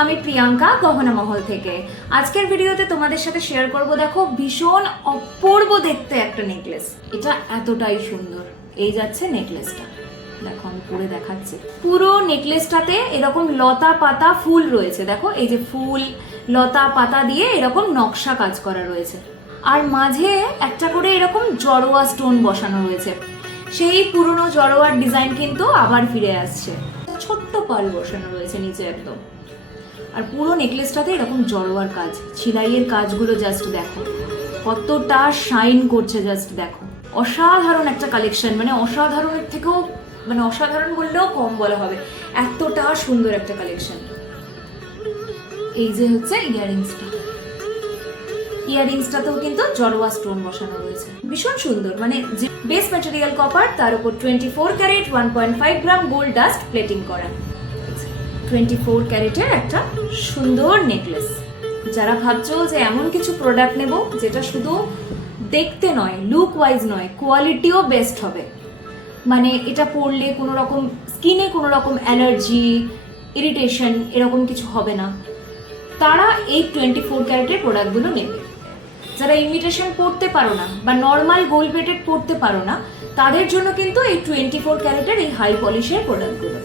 আমি প্রিয়াঙ্কা গহনা মহল থেকে। আজকের ভিডিওতে তোমাদের সাথে শেয়ার করব, দেখো ভীষণ অপূর্ব দেখতে একটা নেকলেস। এটা এতটাই সুন্দর। এই যাচ্ছে নেকলেসটা, দেখো আমি পরে দেখাচ্ছি। পুরো নেকলেসটাতে এরকম লতা পাতা ফুল রয়েছে, দেখো এই যে ফুল লতা পাতা দিয়ে এরকম নকশা কাজ করা রয়েছে, আর মাঝে একটা করে এরকম জড়োয়া স্টোন বসানো রয়েছে। সেই পুরনো জড়োয়ার ডিজাইন কিন্তু আবার ফিরে আসছে। ছোট্ট পাল বসানো রয়েছে নিচে একদম, আর পুরো নেকলেসটাতে এরকম জড়োয়ার কাজ, ছিলাইয়ের কাজগুলো জাস্ট দেখো কতটা শাইন করছে, জাস্ট দেখো। অসাধারণ একটা কালেকশন, মানে অসাধারণের থেকেও মানে অসাধারণ বললেও কম বলা হবে, এতটা সুন্দর একটা কালেকশন। এই যে হচ্ছে ইয়াররিংসটাতেও কিন্তু জড়োয়া স্টোন বসানো রয়েছে, ভীষণ সুন্দর। মানে বেস ম্যাটেরিয়াল কপার, তার উপর 24 carat 1.5 gram gold dust plating করা। 24 ক্যারেটের একটা সুন্দর নেকলেস। যারা ভাবছো যে এমন কিছু প্রোডাক্ট নেব যেটা শুধু দেখতে নয়, লুক ওয়াইজ নয়, কোয়ালিটিও বেস্ট হবে, মানে এটা পরলে কোনো রকম স্কিনে কোনো রকম অ্যালার্জি, ইরিটেশন এরকম কিছু হবে না, তারা এই 24 ক্যারেটের প্রোডাক্টগুলো নেবে। যারা ইমিটেশন পরতে পারো না বা নর্মাল গোল্ড প্লেটেড পরতে পারো না, তাদের জন্য কিন্তু এই 24 ক্যারেটের এই হাই পলিশের প্রোডাক্টগুলো।